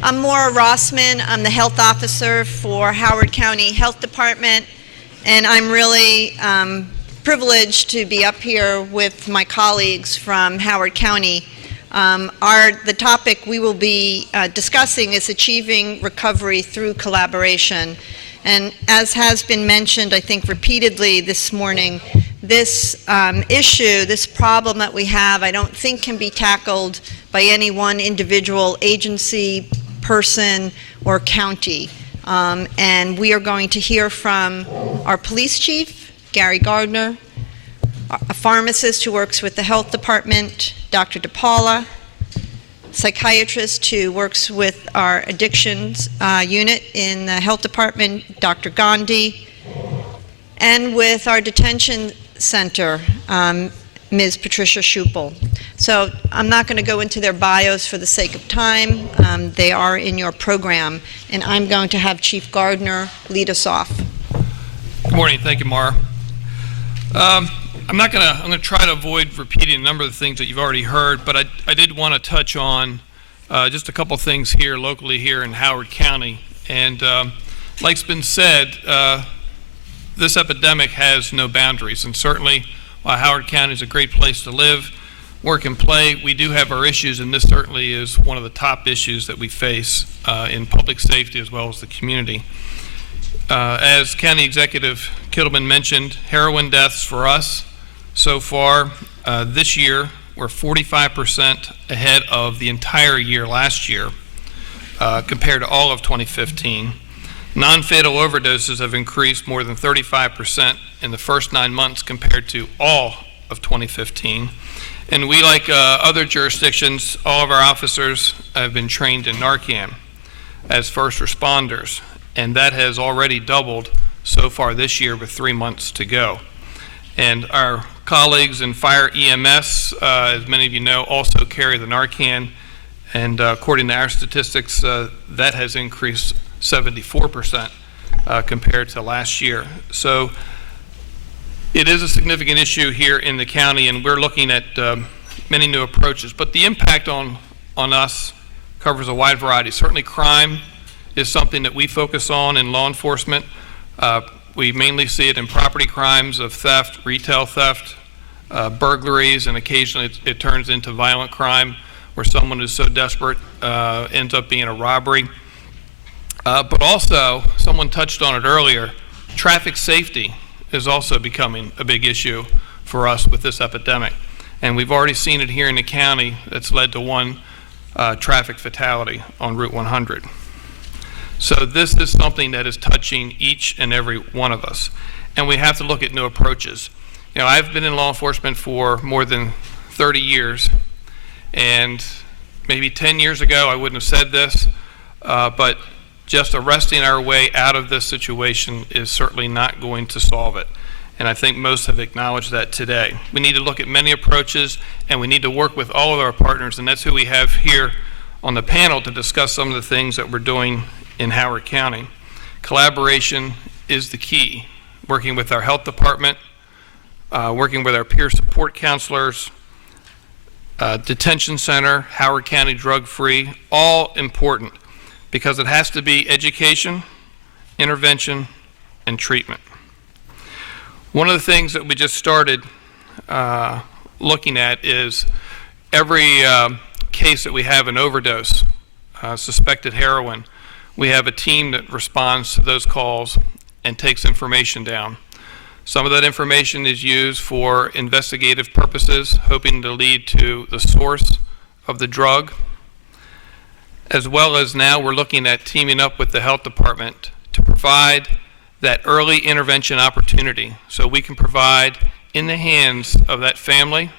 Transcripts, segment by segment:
I'm Maura Rossman. I'm the health officer for Howard County Health Department, and I'm really privileged to be up here with my colleagues from Howard County. The topic we will be discussing is achieving recovery through collaboration. And as has been mentioned, I think repeatedly this morning, this issue, this problem that we have, I don't think can be tackled by any one individual agency, person, or county. And we are going to hear from our police chief, Gary Gardner, a pharmacist who works with the health department, Dr. DePaula, psychiatrist who works with our addictions unit in the health department, Dr. Gandhi, and with our detention center, Ms. Patricia Schupel. So I'm not going to go into their bios for the sake of time. They are in your program, and I'm going to have Chief Gardner lead us off. Good morning. Thank you, Mara. I'm going to try to avoid repeating a number of the things that you've already heard, but I did want to touch on just a couple things here locally here in Howard County. And like's been said, this epidemic has no boundaries, and certainly while Howard County is a great place to live, work, and play, we do have our issues, and this certainly is one of the top issues that we face in public safety as well as the community. As County Executive Kittleman mentioned, heroin deaths for us so far this year we're 45% ahead of the entire year last year compared to all of 2015. Non-fatal overdoses have increased more than 35% in the first 9 months compared to all of 2015. And we, like other jurisdictions, all of our officers have been trained in Narcan as first responders, and that has already doubled so far this year with 3 months to go. And our colleagues in fire EMS, as many of you know, also carry the Narcan, and according to our statistics, that has increased 74% compared to last year. So it is a significant issue here in the county, and we're looking at many new approaches. But the impact on us covers a wide variety. Certainly crime is something that we focus on in law enforcement. We mainly see it in property crimes of theft, retail theft, burglaries, and occasionally it turns into violent crime where someone is so desperate ends up being a robbery. But also, someone touched on it earlier, traffic safety is also becoming a big issue for us with this epidemic. And we've already seen it here in the county that's led to one traffic fatality on Route 100. So this is something that is touching each and every one of us. And we have to look at new approaches. You know, I've been in law enforcement for more than 30 years, and maybe 10 years ago I wouldn't have said this, but just arresting our way out of this situation is certainly not going to solve it. And I think most have acknowledged that today. We need to look at many approaches, and we need to work with all of our partners, and that's who we have here on the panel to discuss some of the things that we're doing in Howard County. Collaboration is the key. Working with our health department, working with our peer support counselors, detention center, Howard County drug-free, all important, because it has to be education, intervention, and treatment. One of the things that we just started looking at is every case that we have an overdose, suspected heroin, we have a team that responds to those calls and takes information down. Some of that information is used for investigative purposes, hoping to lead to the source of the drug, as well as now we're looking at teaming up with the health department to provide that early intervention opportunity so we can provide in the hands of that family,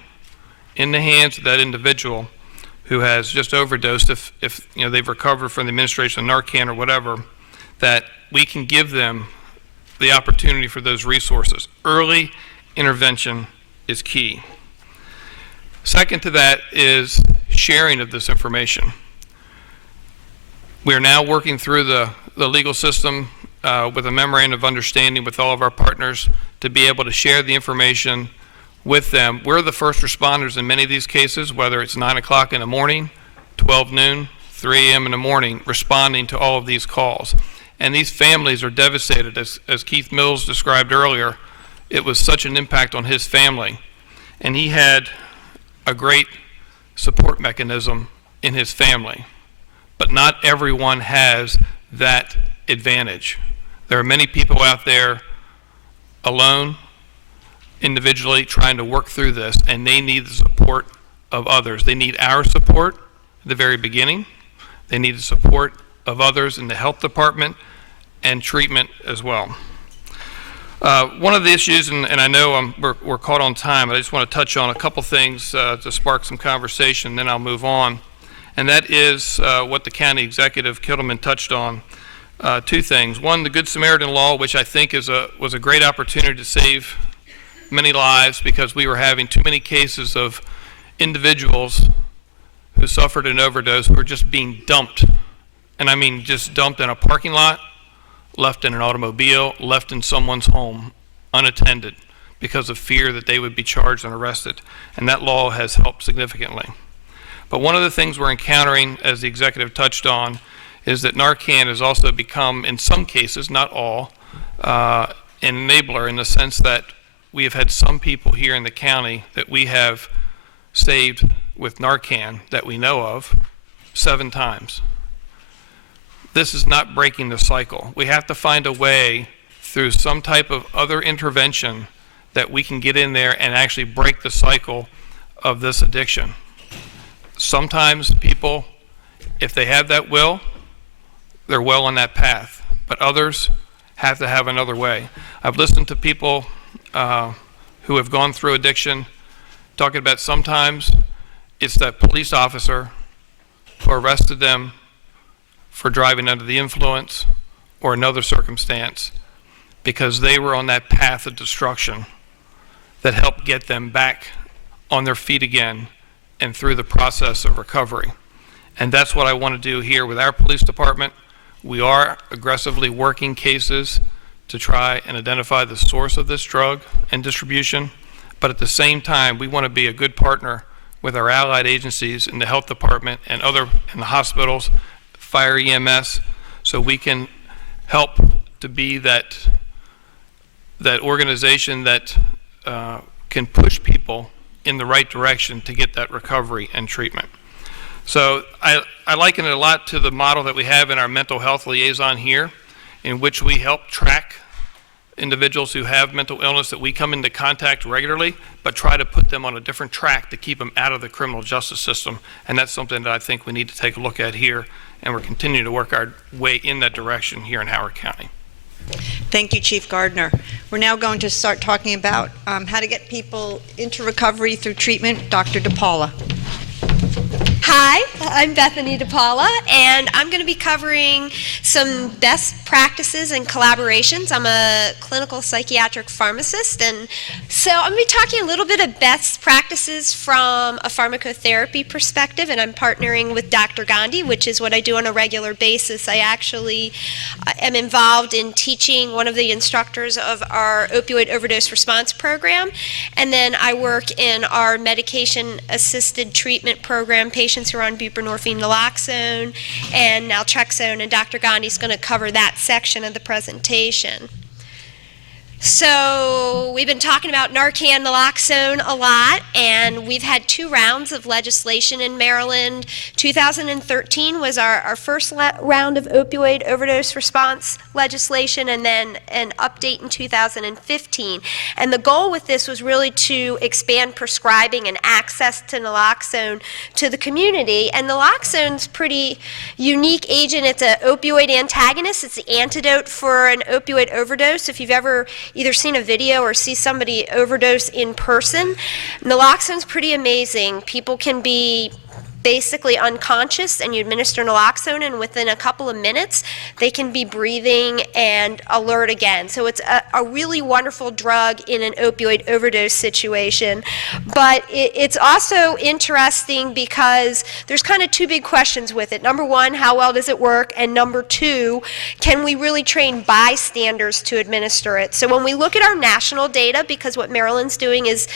in the hands of that individual who has just overdosed, if you know, they've recovered from the administration of Narcan or whatever, that we can give them the opportunity for those resources. Early intervention is key. Second to that is sharing of this information. We are now working through the legal system with a memorandum of understanding with all of our partners to be able to share the information with them. We're the first responders in many of these cases, whether it's 9 o'clock in the morning, 12 noon, 3 a.m. in the morning, responding to all of these calls. And these families are devastated. As Keith Mills described earlier, it was such an impact on his family. And he had a great support mechanism in his family. But not everyone has that advantage. There are many people out there alone, individually trying to work through this, and they need the support of others. They need our support at the very beginning. They need the support of others in the health department and treatment as well. One of the issues, and I know we're caught on time, but I just want to touch on a couple things to spark some conversation, then I'll move on. And that is what the county executive, Kittleman, touched on. 2 things. One, the Good Samaritan law, which I think was a great opportunity to save many lives, because we were having too many cases of individuals who suffered an overdose who were just being dumped. And I mean just dumped in a parking lot, left in an automobile, left in someone's home, unattended, because of fear that they would be charged and arrested. And that law has helped significantly. But one of the things we're encountering, as the executive touched on, is that Narcan has also become, in some cases, not all, an enabler, in the sense that we have had some people here in the county that we have saved with Narcan that we know of 7 times. This is not breaking the cycle. We have to find a way through some type of other intervention that we can get in there and actually break the cycle of this addiction. Sometimes people, if they have that will, they're well on that path, but others have to have another way. I've listened to people who have gone through addiction talking about sometimes it's that police officer who arrested them for driving under the influence or another circumstance, because they were on that path of destruction, that helped get them back on their feet again and through the process of recovery. And that's what I want to do here with our police department. We are aggressively working cases to try and identify the source of this drug and distribution, but at the same time, we want to be a good partner with our allied agencies in the health department and in the hospitals, fire, EMS, so we can help to be that organization that can push people in the right direction to get that recovery and treatment. So I liken it a lot to the model that we have in our mental health liaison here, in which we help track individuals who have mental illness that we come into contact regularly, but try to put them on a different track to keep them out of the criminal justice system. And that's something that I think we need to take a look at here, and we're continuing to work our way in that direction here in Howard County. Thank you, Chief Gardner. We're now going to start talking about how to get people into recovery through treatment. Dr. DePaula. Hi, I'm Bethany DePaula, and I'm going to be covering some best practices and collaborations. I'm a clinical psychiatric pharmacist, and so I'm going to be talking a little bit of best practices from a pharmacotherapy perspective, and I'm partnering with Dr. Gandhi, which is what I do on a regular basis. I actually am involved in teaching one of the instructors of our opioid overdose response program, and then I work in our medication-assisted treatment program, patients who are on buprenorphine, naloxone, and naltrexone, and Dr. Gandhi's going to cover that section of the presentation. So we've been talking about Narcan, naloxone a lot, and we've had 2 rounds of legislation in Maryland. 2013 was our first round of opioid overdose response legislation, and then an update in 2015. And the goal with this was really to expand prescribing and access to naloxone to the community. And naloxone's a pretty unique agent. It's an opioid antagonist. It's the antidote for an opioid overdose. If you've ever either seen a video or see somebody overdose in person, naloxone's pretty amazing. People can be basically unconscious, and you administer naloxone, and within a couple of minutes they can be breathing and alert again. So it's a really wonderful drug in an opioid overdose situation. But it's also interesting because there's kind of 2 big questions with it. Number 1, how well does it work? And number 2, can we really train bystanders to administer it? So when we look at our national data, because what Maryland's doing is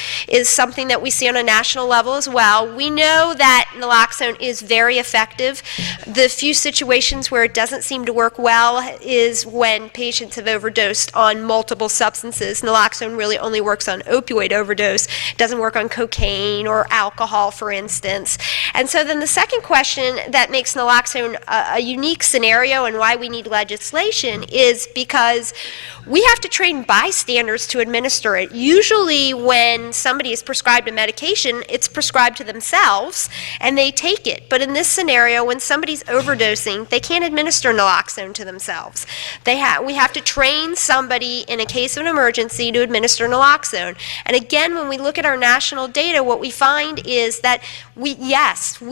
something that we see on a national level as well, we know that naloxone naloxone is very effective. The few situations where it doesn't seem to work well is when patients have overdosed on multiple substances. Naloxone really only works on opioid overdose. It doesn't work on cocaine or alcohol, for instance. And so then the second question that makes naloxone a unique scenario and why we need legislation is because we have to train bystanders to administer it. Usually when somebody is prescribed a medication, it's prescribed to themselves and they take it. But in this scenario, when somebody's overdosing, they can't administer naloxone to themselves. We have to train somebody in a case of an emergency to administer naloxone. And again, when we look at our national data, what we find is that we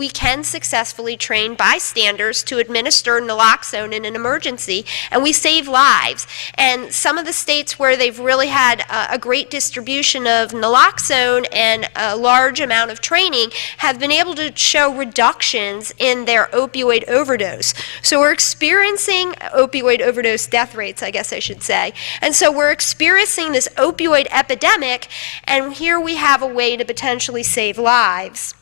can successfully train bystanders to administer naloxone in an emergency, and we save lives. And some of the states where they've really had a great distribution of naloxone and a large amount of training have been able to show reductions in their opioid overdose. So we're experiencing opioid overdose death rates, I guess I should say. And so we're experiencing this opioid epidemic, and here we have a way to potentially save lives.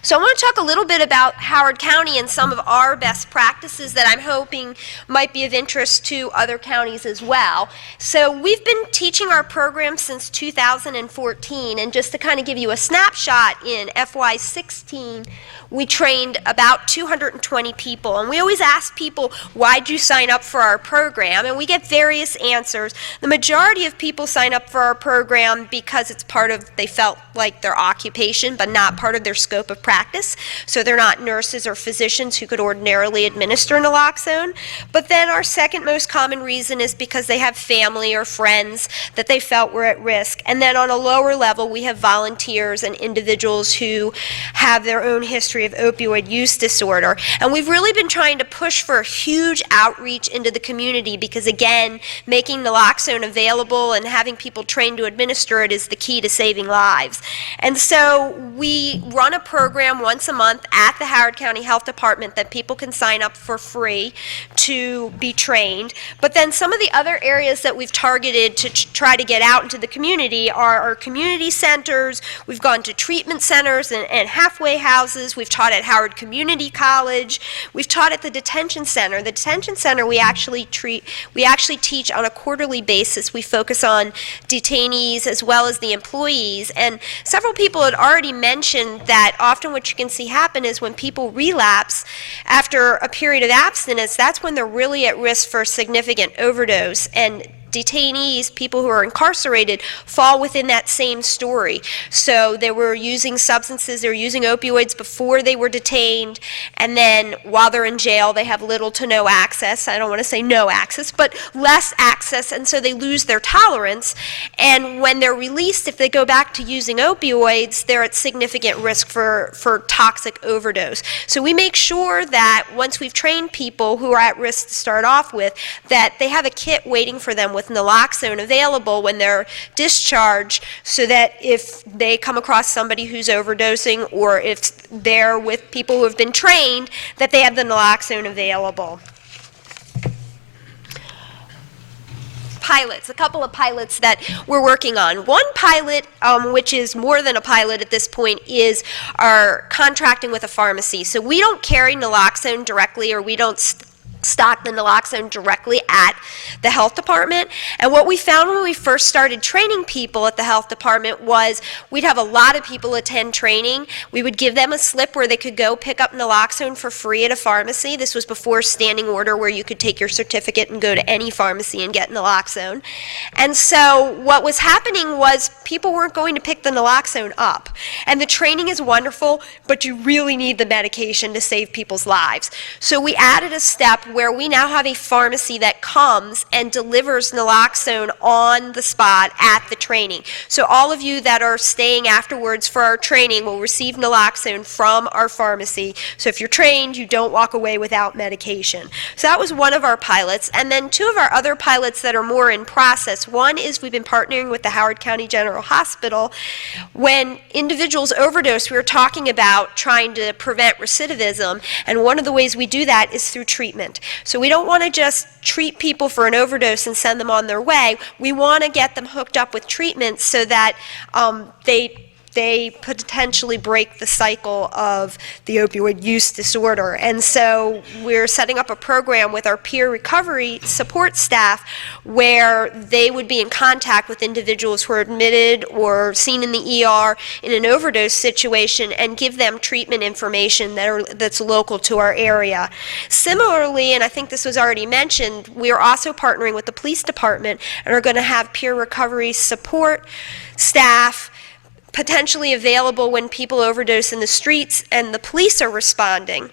So I want to talk a little bit about Howard County and some of our best practices that I'm hoping might be of interest to other counties as well. So we've been teaching our program since 2014, and just to kind of give you a snapshot, in FY16 we trained about 220 people, and we always ask people, why'd you sign up for our program? And we get various answers. The majority of people sign up for our program because it's part of, they felt like their occupation, but not part of their scope of practice. So they're not nurses or physicians who could ordinarily administer naloxone. But then our second most common reason is because they have family or friends that they felt were at risk. And then on a lower level, we have volunteers and individuals who have their own history of opioid use disorder. And we've really been trying to push for a huge outreach into the community because, again, making naloxone available and having people trained to administer it is the key to saving lives. And so we run a program once a month at the Howard County Health Department that people can sign up for free to be trained. But then some of the other areas that we've targeted to try to get out into the community are our community centers. We've gone to treatment centers and halfway houses. We've taught at Howard Community College. We've taught at the detention center. The detention center we actually teach on a quarterly basis. We focus on detainees as well as the employees. And several people had already mentioned that often what you can see happen is when people relapse after a period of abstinence, that's when they're really at risk for significant overdose. And detainees, people who are incarcerated, fall within that same story. So they were using substances, they were using opioids before they were detained, and then while they're in jail, they have little to no access. I don't want to say no access, but less access, and so they lose their tolerance. And when they're released, if they go back to using opioids, they're at significant risk for toxic overdose. So we make sure that once we've trained people who are at risk to start off with, that they have a kit waiting for them with naloxone available when they're discharged, so that if they come across somebody who's overdosing or if they're with people who have been trained, that they have the naloxone available. Pilots, a couple of pilots that we're working on. One pilot, which is more than a pilot at this point, is our contracting with a pharmacy. So we don't carry naloxone directly, or we don't stock the naloxone directly at the health department. And what we found when we first started training people at the health department was we'd have a lot of people attend training. We would give them a slip where they could go pick up naloxone for free at a pharmacy. This was before standing order, where you could take your certificate and go to any pharmacy and get naloxone. And so what was happening was people weren't going to pick the naloxone up. And the training is wonderful, but you really need the medication to save people's lives. So we added a step where we now have a pharmacy that comes and delivers naloxone on the spot at the training. So all of you that are staying afterwards for our training will receive naloxone from our pharmacy. So if you're trained, you don't walk away without medication. So that was one of our pilots. And then two of our other pilots that are more in process. One is we've been partnering with the Howard County General Hospital. When individuals overdose, we were talking about trying to prevent recidivism, and one of the ways we do that is through treatment. So we don't want to just treat people for an overdose and send them on their way. We want to get them hooked up with treatment so that they they potentially break the cycle of the opioid use disorder. And so we're setting up a program with our peer recovery support staff where they would be in contact with individuals who are admitted or seen in the ER in an overdose situation and give them treatment information that's local to our area. Similarly, and I think this was already mentioned, we are also partnering with the police department and are going to have peer recovery support staff potentially available when people overdose in the streets and the police are responding.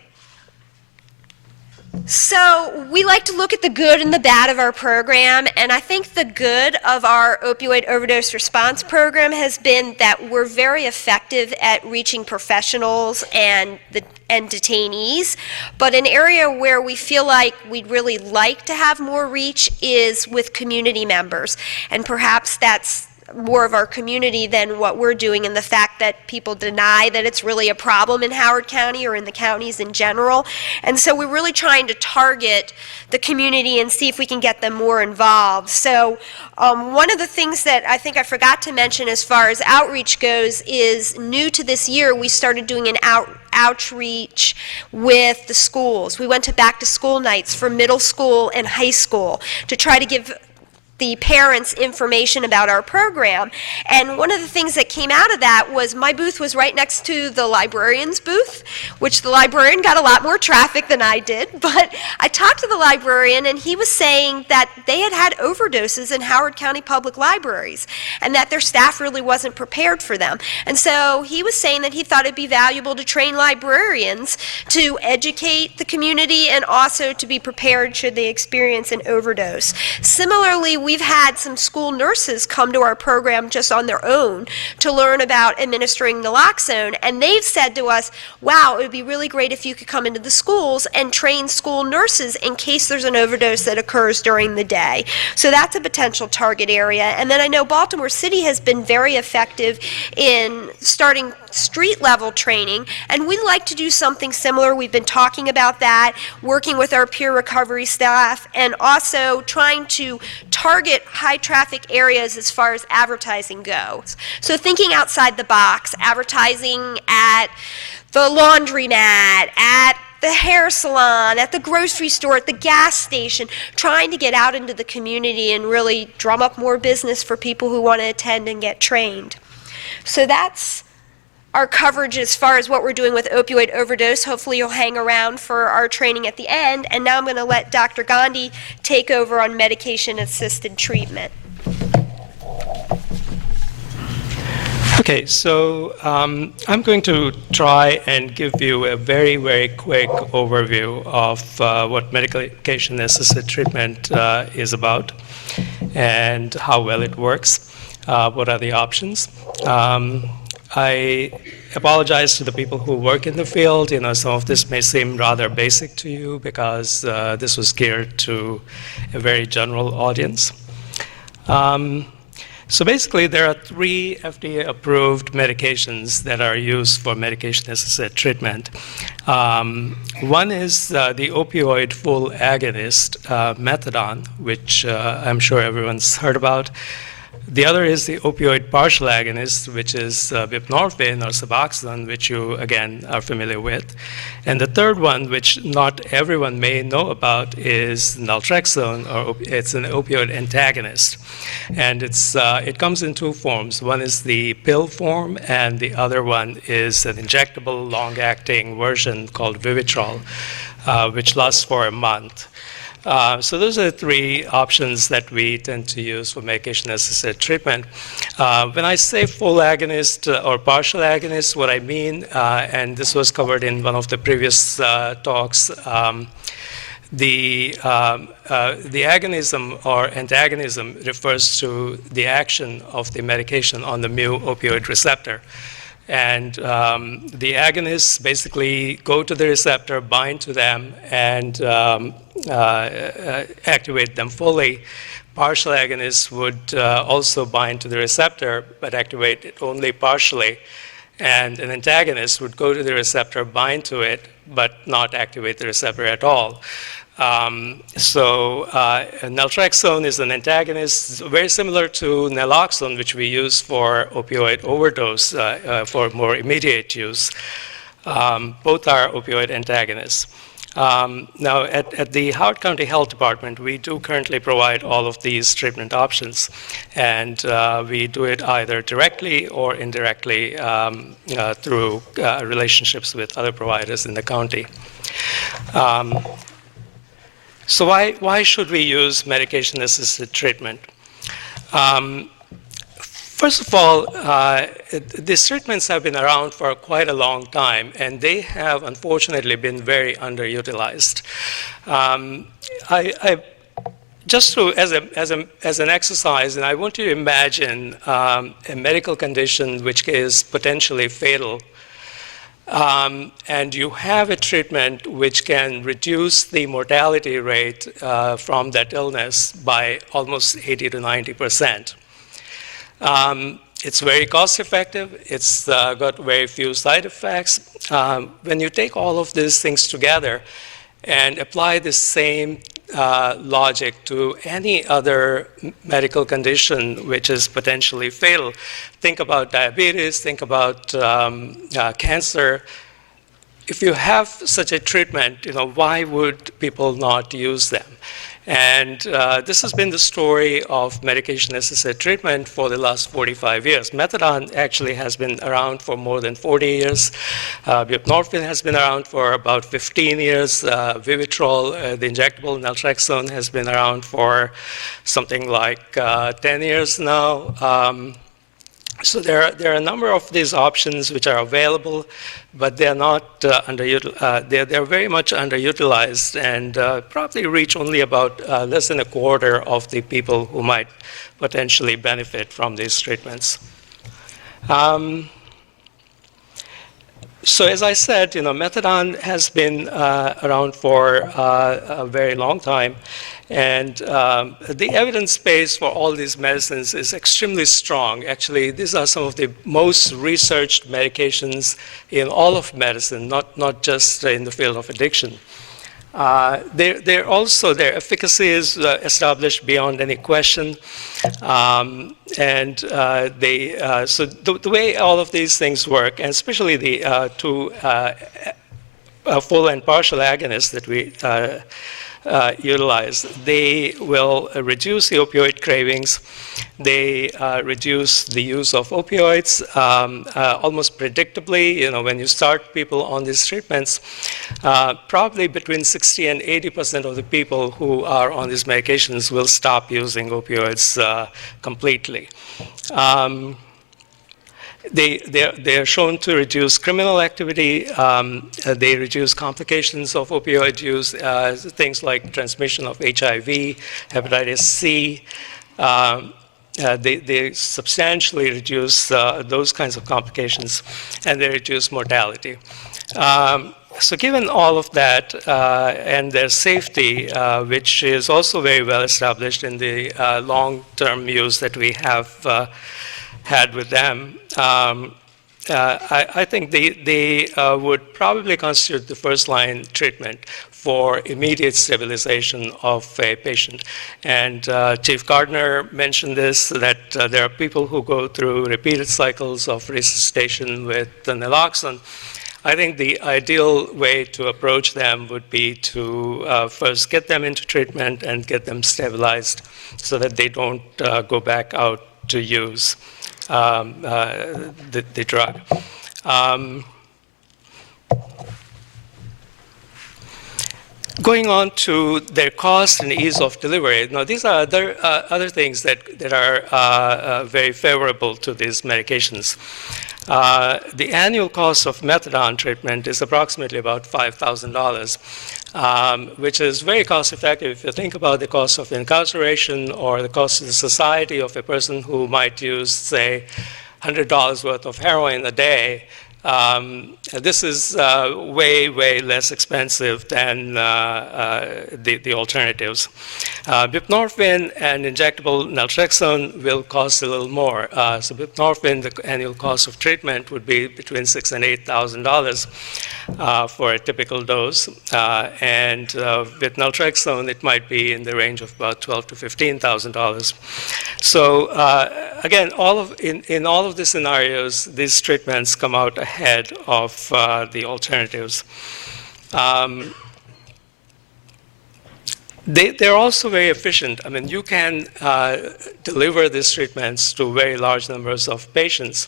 So we like to look at the good and the bad of our program, and I think the good of our opioid overdose response program has been that we're very effective at reaching professionals and detainees, but an area where we feel like we'd really like to have more reach is with community members, and perhaps that's more of our community than what we're doing, and the fact that people deny that it's really a problem in Howard County or in the counties in general. And so we're really trying to target the community and see if we can get them more involved. So one of the things that I think I forgot to mention as far as outreach goes is new to this year, we started doing an outreach with the schools. We went to back to school nights for middle school and high school to try to give the parents information about our program. And one of the things that came out of that was my booth was right next to the librarian's booth, which the librarian got a lot more traffic than I did. But I talked to the librarian, and he was saying that they had had overdoses in Howard County Public Libraries and that their staff really wasn't prepared for them. And so he was saying that he thought it'd be valuable to train librarians to educate the community and also to be prepared should they experience an overdose. Similarly, we've had some school nurses come to our program just on their own to learn about administering naloxone, and they've said to us, wow, it would be really great if you could come into the schools and train school nurses in case there's an overdose that occurs during the day. So that's a potential target area. And then I know Baltimore City has been very effective in starting street level training, and we'd like to do something similar. We've been talking about that, working with our peer recovery staff, and also trying to target high traffic areas as far as advertising goes. So thinking outside the box, advertising at the laundromat, at the hair salon, at the grocery store, at the gas station, trying to get out into the community and really drum up more business for people who want to attend and get trained. So that's our coverage as far as what we're doing with opioid overdose. Hopefully you'll hang around for our training at the end. And now I'm going to let Dr. Gandhi take over on medication-assisted treatment. Okay, so I'm going to try and give you a very, very quick overview of what medication-assisted treatment is about and how well it works. What are the options? I apologize to the people who work in the field. You know, some of this may seem rather basic to you because this was geared to a very general audience. So basically, there are 3 FDA-approved medications that are used for medication-assisted treatment. One is the opioid full agonist, methadone, which I'm sure everyone's heard about. The other is the opioid partial agonist, which is buprenorphine or Suboxone, which you, again, are familiar with. And the third one, which not everyone may know about, is naltrexone, or it's an opioid antagonist. And it comes in 2 forms. One is the pill form, and the other one is an injectable, long-acting version called Vivitrol, which lasts for a month. So those are the 3 options that we tend to use for medication-assisted treatment. When I say full agonist or partial agonist, what I mean, and this was covered in one of the previous talks, the agonism or antagonism refers to the action of the medication on the mu opioid receptor. And the agonists basically go to the receptor, bind to them, and activate them fully. Partial agonists would also bind to the receptor, but activate it only partially. And an antagonist would go to the receptor, bind to it, but not activate the receptor at all. Naltrexone is an antagonist very similar to naloxone, which we use for opioid overdose for more immediate use. Both are opioid antagonists. Now, at the Howard County Health Department, we do currently provide all of these treatment options, and we do it either directly or indirectly through relationships with other providers in the county. So why should we use medication-assisted treatment? First of all, these treatments have been around for quite a long time, and they have unfortunately been very underutilized. Just as an exercise, and I want you to imagine a medical condition which is potentially fatal, and you have a treatment which can reduce the mortality rate from that illness by almost 80 to 90%. It's very cost effective. It's got very few side effects. When you take all of these things together and apply the same logic to any other medical condition which is potentially fatal, think about diabetes, think about cancer. If you have such a treatment, why would people not use them? And this has been the story of medication-assisted treatment for the last 45 years. Methadone actually has been around for more than 40 years. Buprenorphine has been around for about 15 years. Vivitrol, the injectable naltrexone, has been around for something like 10 years now. So there are a number of these options which are available, but they're not they're very much underutilized and probably reach only about less than a quarter of the people who might potentially benefit from these treatments. So as I said, methadone has been around for a very long time. And the evidence base for all these medicines is extremely strong. Actually, these are some of the most researched medications in all of medicine, not just in the field of addiction. Their efficacy is established beyond any question. So the way all of these things work, and especially the two full and partial agonists that we utilize, they will reduce the opioid cravings. They reduce the use of opioids almost predictably. When you start people on these treatments, probably between 60 and 80% of the people who are on these medications will stop using opioids completely. They're shown to reduce criminal activity. They reduce complications of opioid use, things like transmission of HIV, hepatitis C. They substantially reduce those kinds of complications, and they reduce mortality. So given all of that and their safety, which is also very well established in the long-term use that we have had with them, I think they would probably constitute the first-line treatment for immediate stabilization of a patient. And Chief Gardner mentioned this, that there are people who go through repeated cycles of resuscitation with naloxone. I think the ideal way to approach them would be to first get them into treatment and get them stabilized so that they don't go back out to use the drug. Going on to their cost and ease of delivery. Now, these are other things that are very favorable to these medications. The annual cost of methadone treatment is approximately about $5,000, which is very cost effective if you think about the cost of incarceration or the cost to the society of a person who might use, say, $100 worth of heroin a day. This is way, way less expensive than the alternatives. Buprenorphine and injectable naltrexone will cost a little more. So buprenorphine, the annual cost of treatment would be between $6,000 and $8,000 for a typical dose. And with naltrexone, it might be in the range of about $12,000 to $15,000. So again, in all of the scenarios, these treatments come out ahead of the alternatives. They're also very efficient. I mean, you can deliver these treatments to very large numbers of patients.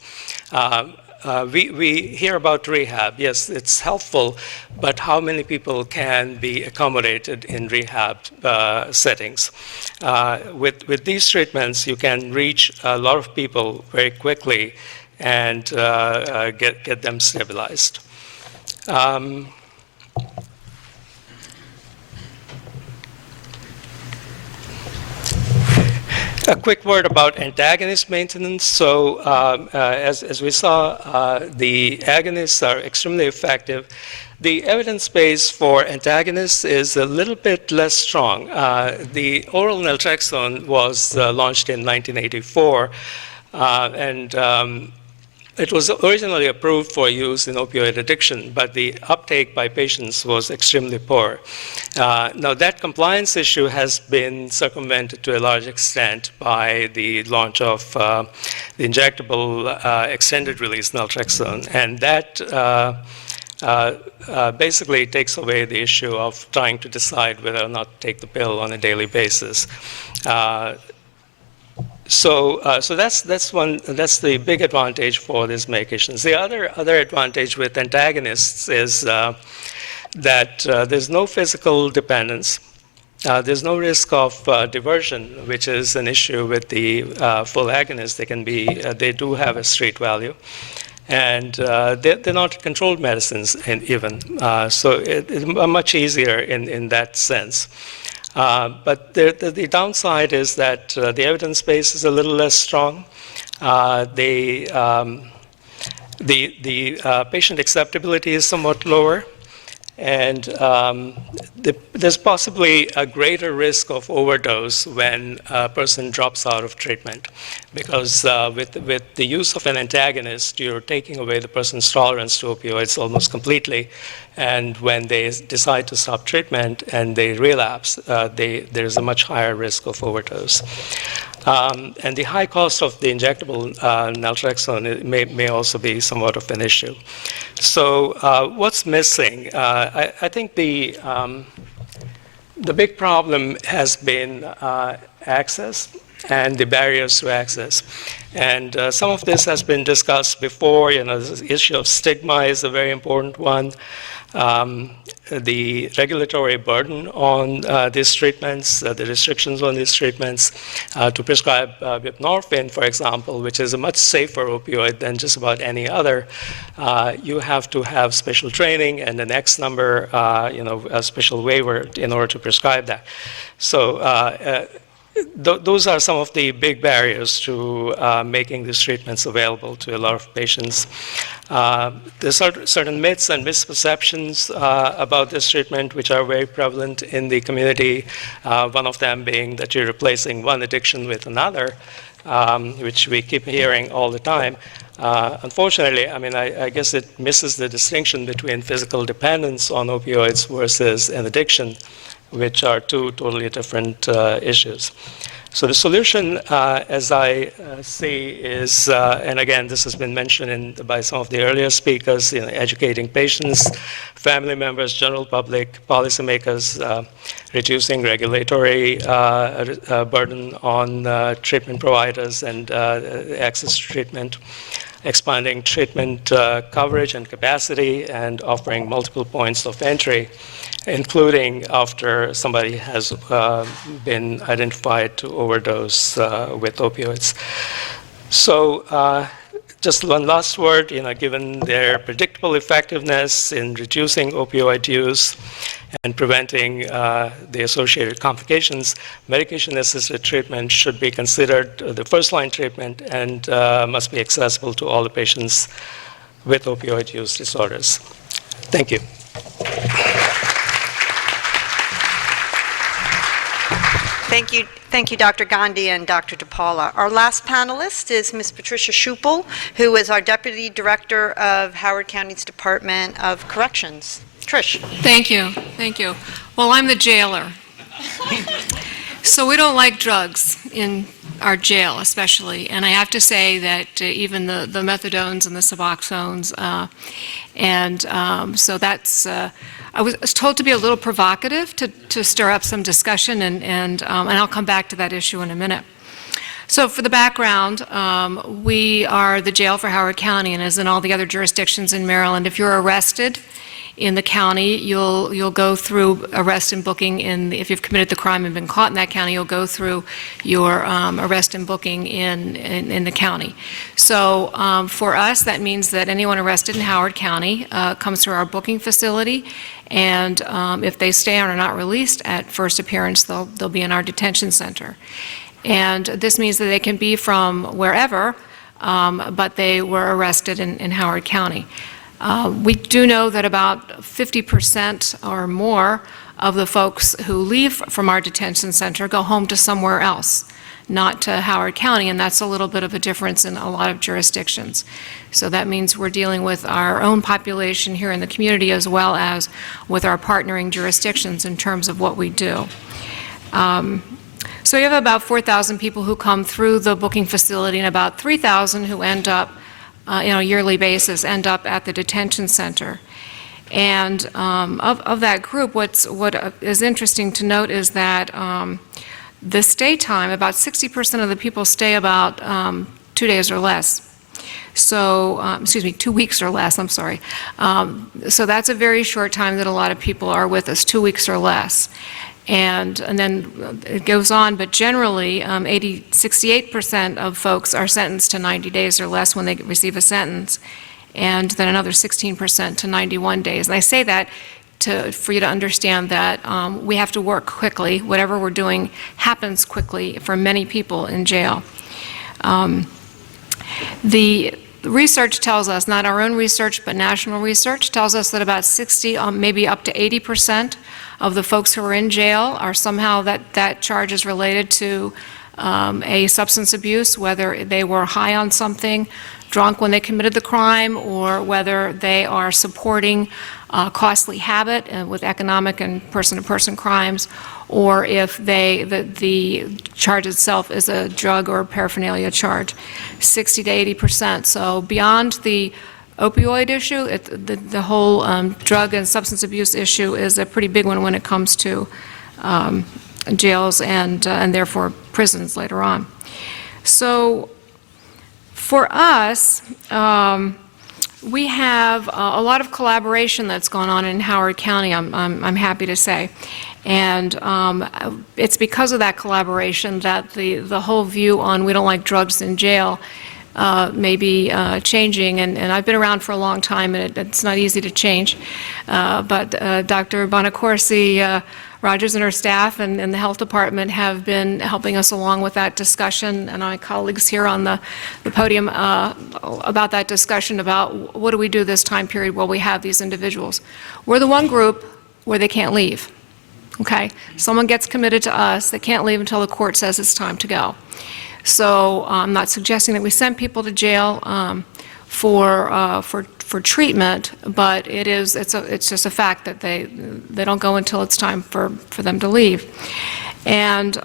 We hear about rehab. Yes, it's helpful, but how many people can be accommodated in rehab settings? With these treatments, you can reach a lot of people very quickly and get them stabilized. A quick word about antagonist maintenance. So as we saw, the agonists are extremely effective. The evidence base for antagonists is a little bit less strong. The oral naltrexone was launched in 1984, and it was originally approved for use in opioid addiction, but the uptake by patients was extremely poor. Now, that compliance issue has been circumvented to a large extent by the launch of the injectable extended-release naltrexone, and that basically takes away the issue of trying to decide whether or not to take the pill on a daily basis. So that's the big advantage for these medications. The other advantage with antagonists is that there's no physical dependence. There's no risk of diversion, which is an issue with the full agonists. They do have a street value, and they're not controlled medicines even. So it's much easier in that sense. But the downside is that the evidence base is a little less strong. The patient acceptability is somewhat lower. And there's possibly a greater risk of overdose when a person drops out of treatment, because with the use of an antagonist, you're taking away the person's tolerance to opioids almost completely. And when they decide to stop treatment and they relapse, there's a much higher risk of overdose. And the high cost of the injectable naltrexone may also be somewhat of an issue. So what's missing? I think the big problem has been access and the barriers to access. And some of this has been discussed before. The issue of stigma is a very important one. The regulatory burden on these treatments, the restrictions on these treatments, to prescribe buprenorphine, for example, which is a much safer opioid than just about any other. You have to have special training and an X number, a special waiver in order to prescribe that. So those are some of the big barriers to making these treatments available to a lot of patients. There's certain myths and misperceptions about this treatment which are very prevalent in the community, one of them being that you're replacing one addiction with another, which we keep hearing all the time. Unfortunately, I guess it misses the distinction between physical dependence on opioids versus an addiction, which are two totally different issues. So the solution, as I see, is, and again, this has been mentioned by some of the earlier speakers, educating patients, family members, general public, policymakers, reducing regulatory burden on treatment providers and access to treatment, expanding treatment coverage and capacity, and offering multiple points of entry, including after somebody has been identified to overdose with opioids. So just one last word, given their predictable effectiveness in reducing opioid use and preventing the associated complications, medication-assisted treatment should be considered the first-line treatment and must be accessible to all the patients with opioid use disorders. Thank you. Thank you, Dr. Gandhi and Dr. DePaula. Our last panelist is Ms. Patricia Schupel, who is our Deputy Director of Howard County's Department of Corrections. Trish. Thank you. Thank you. Well, I'm the jailer. So we don't like drugs in our jail, especially. And I have to say that even the methadones and the Suboxones, so that's, I was told to be a little provocative to stir up some discussion, and I'll come back to that issue in a minute. So for the background, we are the jail for Howard County, and as in all the other jurisdictions in Maryland, if you're arrested in the county, you'll go through arrest and booking if you've committed the crime and been caught in that county, you'll go through your arrest and booking in the county. So for us, that means that anyone arrested in Howard County comes through our booking facility, and if they stay on or not released at first appearance, they'll be in our detention center. And this means that they can be from wherever, but they were arrested in Howard County. We do know that about 50% or more of the folks who leave from our detention center go home to somewhere else, not to Howard County, and that's a little bit of a difference in a lot of jurisdictions. So that means we're dealing with our own population here in the community as well as with our partnering jurisdictions in terms of what we do. So you have about 4,000 people who come through the booking facility and about 3,000 who end up on a yearly basis end up at the detention center. And of that group, what is interesting to note is that the stay time, about 60% of the people stay about 2 days or less. So, 2 weeks or less, I'm sorry. So that's a very short time that a lot of people are with us, 2 weeks or less. And then it goes on, but generally 68% of folks are sentenced to 90 days or less when they receive a sentence, and then another 16% to 91 days. And I say that for you to understand that we have to work quickly. Whatever we're doing happens quickly for many people in jail. The research tells us, not our own research, but national research, tells us that about 60, maybe up to 80% of the folks who are in jail are somehow that charge is related to a substance abuse, whether they were high on something, drunk when they committed the crime, or whether they are supporting a costly habit with economic and person-to-person crimes, or if the charge itself is a drug or paraphernalia charge, 60 to 80%. So beyond the opioid issue, the whole drug and substance abuse issue is a pretty big one when it comes to jails and therefore prisons later on. So for us, we have a lot of collaboration that's gone on in Howard County, I'm happy to say. And it's because of that collaboration that the whole view on we don't like drugs in jail may be changing, and I've been around for a long time, and it's not easy to change. But Dr. Bonacorsi, Rogers and her staff and the health department have been helping us along with that discussion, and my colleagues here on the podium about that discussion about what do we do this time period while we have these individuals. We're the one group where they can't leave. Okay? Someone gets committed to us, they can't leave until the court says it's time to go. So I'm not suggesting that we send people to jail for treatment, but it's just a fact that they don't go until it's time for them to leave. And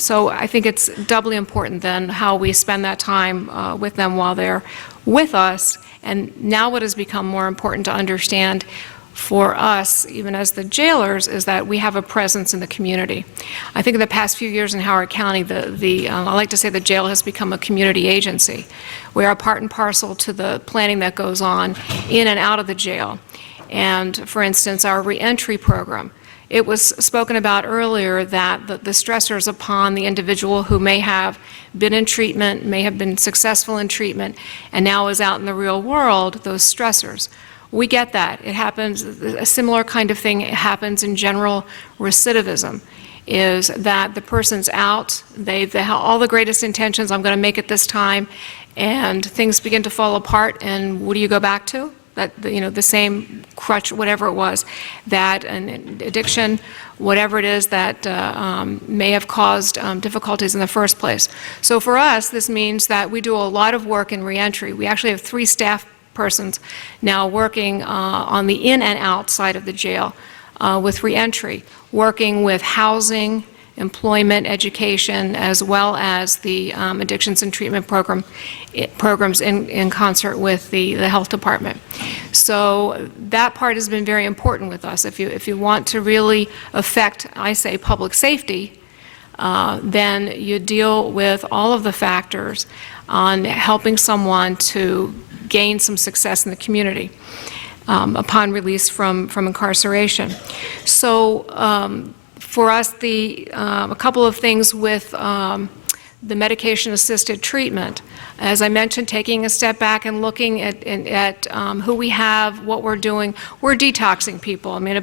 so I think it's doubly important then how we spend that time with them while they're with us. And now what has become more important to understand for us, even as the jailers, is that we have a presence in the community. I think in the past few years in Howard County, I like to say the jail has become a community agency. We are part and parcel to the planning that goes on in and out of the jail. And for instance, our reentry program, it was spoken about earlier that the stressors upon the individual who may have been in treatment, may have been successful in treatment, and now is out in the real world, those stressors. We get that. It happens, a similar kind of thing happens in general recidivism, is that the person's out, they have all the greatest intentions, I'm going to make it this time, and things begin to fall apart, and what do you go back to? The same crutch, whatever it was, that an addiction, whatever it is that may have caused difficulties in the first place. So for us, this means that we do a lot of work in reentry. We actually have 3 staff persons now working on the in and out side of the jail with reentry, working with housing, employment, education, as well as the addictions and treatment programs in concert with the health department. So that part has been very important with us. If you want to really affect, I say, public safety, then you deal with all of the factors on helping someone to gain some success in the community upon release from incarceration. So for us, a couple of things with the medication-assisted treatment. As I mentioned, taking a step back and looking at who we have, what we're doing. We're detoxing people. I mean,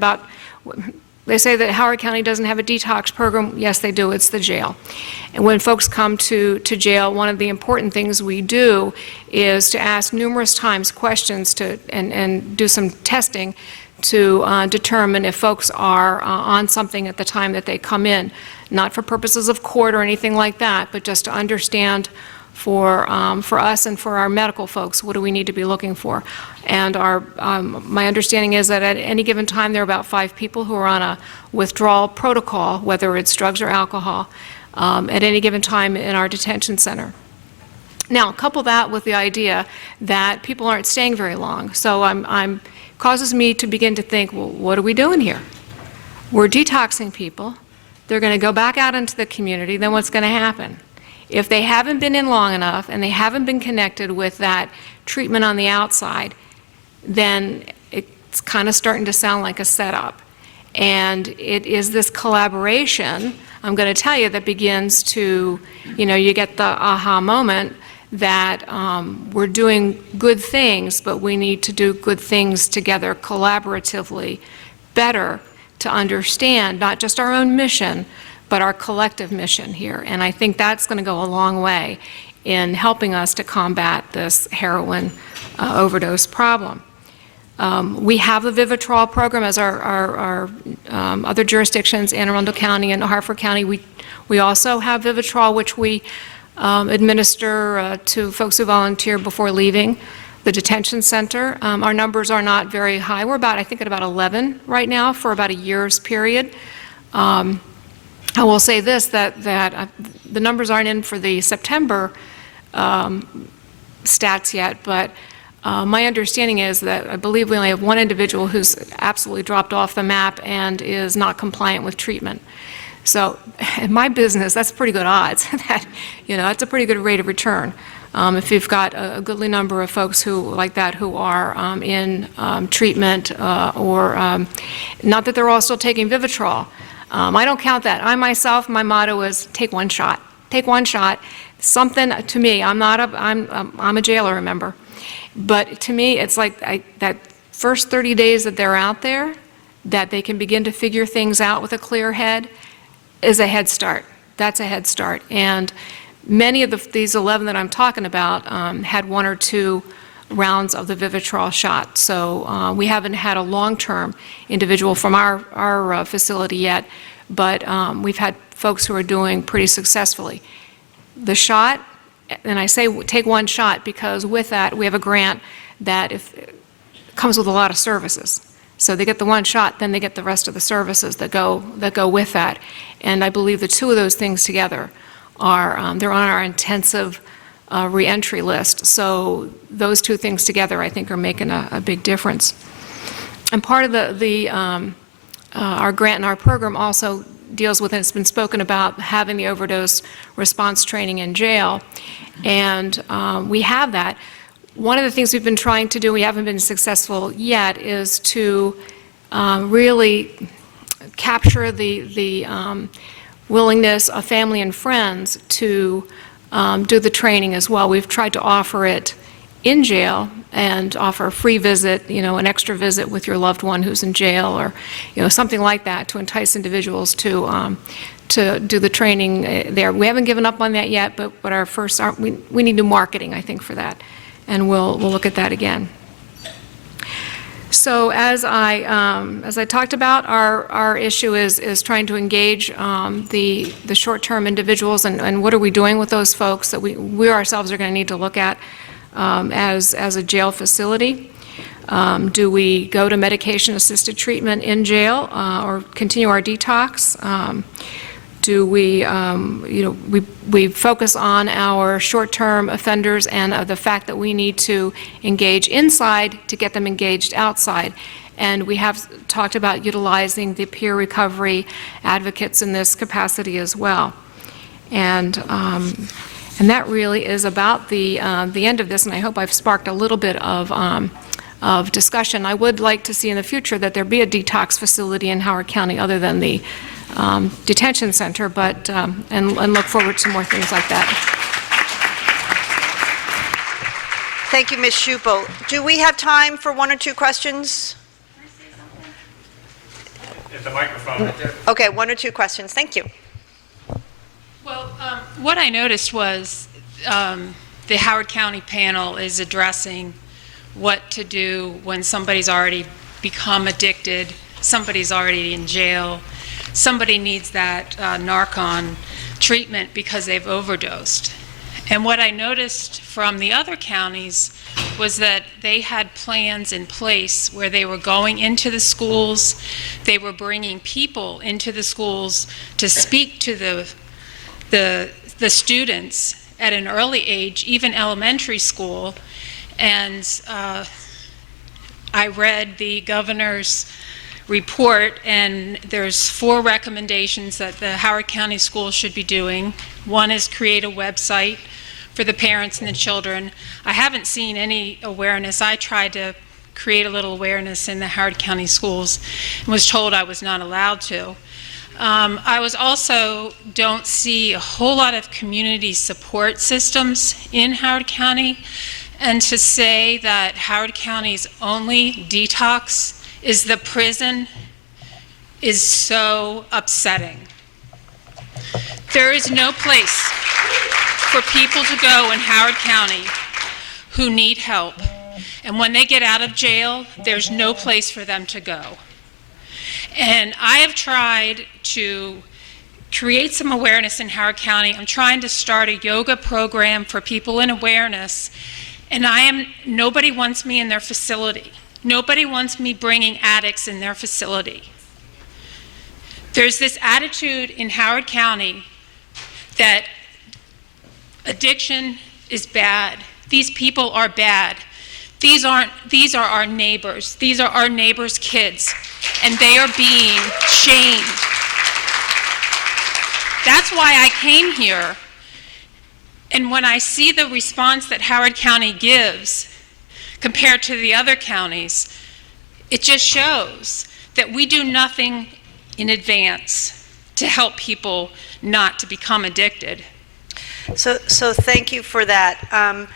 they say that Howard County doesn't have a detox program. Yes, they do. It's the jail. And when folks come to jail, one of the important things we do is to ask numerous times questions and do some testing to determine if folks are on something at the time that they come in, not for purposes of court or anything like that, but just to understand for us and for our medical folks, what do we need to be looking for? And my understanding is that at any given time, there are about 5 people who are on a withdrawal protocol, whether it's drugs or alcohol, at any given time in our detention center. Now, couple that with the idea that people aren't staying very long. So causes me to begin to think, well, what are we doing here? We're detoxing people. They're going to go back out into the community. Then what's going to happen? If they haven't been in long enough and they haven't been connected with that treatment on the outside, then it's kind of starting to sound like a setup. And it is this collaboration, I'm going to tell you, that begins to, you get the aha moment that we're doing good things, but we need to do good things together collaboratively better to understand not just our own mission, but our collective mission here. And I think that's going to go a long way in helping us to combat this heroin overdose problem. We have the Vivitrol program as our other jurisdictions, Anne Arundel County and Harford County. We also have Vivitrol, which we administer to folks who volunteer before leaving the detention center. Our numbers are not very high. We're I think at about 11 right now for about a year's period. I will say this, that the numbers aren't in for the September stats yet, but my understanding is that I believe we only have 1 individual who's absolutely dropped off the map and is not compliant with treatment. So in my business, that's pretty good odds. That's a pretty good rate of return. If you've got a goodly number of folks who are in treatment or not that they're all still taking Vivitrol. I don't count that. I myself, my motto is take one shot. Take one shot. Something to me, I'm a jailer, remember. But to me, it's like that first 30 days that they're out there, that they can begin to figure things out with a clear head, is a head start. That's a head start. And many of these 11 that I'm talking about had 1 or 2 rounds of the Vivitrol shot. So we haven't had a long-term individual from our facility yet, but we've had folks who are doing pretty successfully. The shot, and I say take one shot because with that we have a grant that comes with a lot of services. So they get the one shot, then they get the rest of the services that go with that. And I believe the 2 of those things together they're on our intensive reentry list. So those 2 things together, I think, are making a big difference. And part of our grant and our program also deals with, and it's been spoken about, having the overdose response training in jail. And we have that. One of the things we've been trying to do, we haven't been successful yet, is to really capture the willingness of family and friends to do the training as well. We've tried to offer it in jail and offer a free visit, an extra visit with your loved one who's in jail, or something like that, to entice individuals to to do the training there. We haven't given up on that yet, but we need new marketing, I think, for that, and we'll look at that again. So as I talked about, our issue is trying to engage the short-term individuals, and what are we doing with those folks that we ourselves are going to need to look at as a jail facility. Do we go to medication-assisted treatment in jail or continue our detox? Do we, we focus on our short-term offenders and the fact that we need to engage inside to get them engaged outside. And we have talked about utilizing the peer recovery advocates in this capacity as well. And that really is about the end of this, and I hope I've sparked a little bit of discussion. I would like to see in the future that there be a detox facility in Howard County other than the detention center, but and look forward to more things like that. Thank you, Ms. Schupel. Do we have time for one or two questions? At the microphone right there. Okay, one or two questions. Thank you. Well, what I noticed was the Howard County panel is addressing what to do when somebody's already become addicted, somebody's already in jail, somebody needs that Narcan treatment because they've overdosed. And what I noticed from the other counties was that they had plans in place where they were going into the schools, they were bringing people into the schools to speak to the students at an early age, even elementary school. And I read the governor's report, and there's 4 recommendations that the Howard County schools should be doing. One is create a website for the parents and the children. I haven't seen any awareness. I tried to create a little awareness in the Howard County schools and was told I was not allowed to. I was also don't see a whole lot of community support systems in Howard County, and to say that Howard County's only detox is the prison is so upsetting. There is no place for people to go in Howard County who need help. And when they get out of jail, there's no place for them to go. And I have tried to create some awareness in Howard County. I'm trying to start a yoga program for people in awareness. And nobody wants me in their facility. Nobody wants me bringing addicts in their facility. There's this attitude in Howard County that addiction is bad. These people are bad. These are our neighbors. These are our neighbors' kids, and they are being shamed. That's why I came here. And when I see the response that Howard County gives compared to the other counties, it just shows that we do nothing in advance to help people not to become addicted. So thank you for that.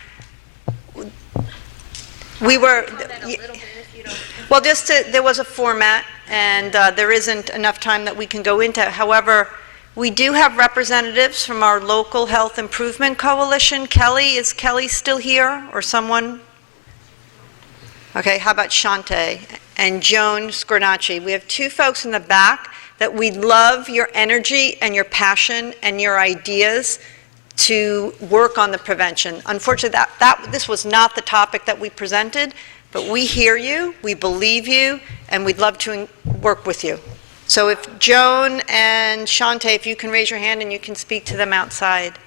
Well, there was a format, and there isn't enough time that we can go into. However, we do have representatives from our local health improvement coalition. Kelly, is Kelly still here, or someone? Okay, how about Shante and Joan Scornacci? We have 2 folks in the back that we love your energy and your passion and your ideas to work on the prevention. Unfortunately, this was not the topic that we presented, but we hear you, we believe you, and we'd love to work with you. So if Joan and Shante, if you can raise your hand and you can speak to them outside.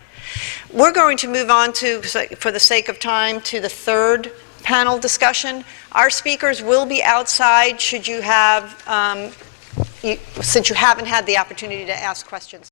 We're going to move on to, for the sake of time, to the 3rd panel discussion. Our speakers will be outside should you have, since you haven't had the opportunity to ask questions.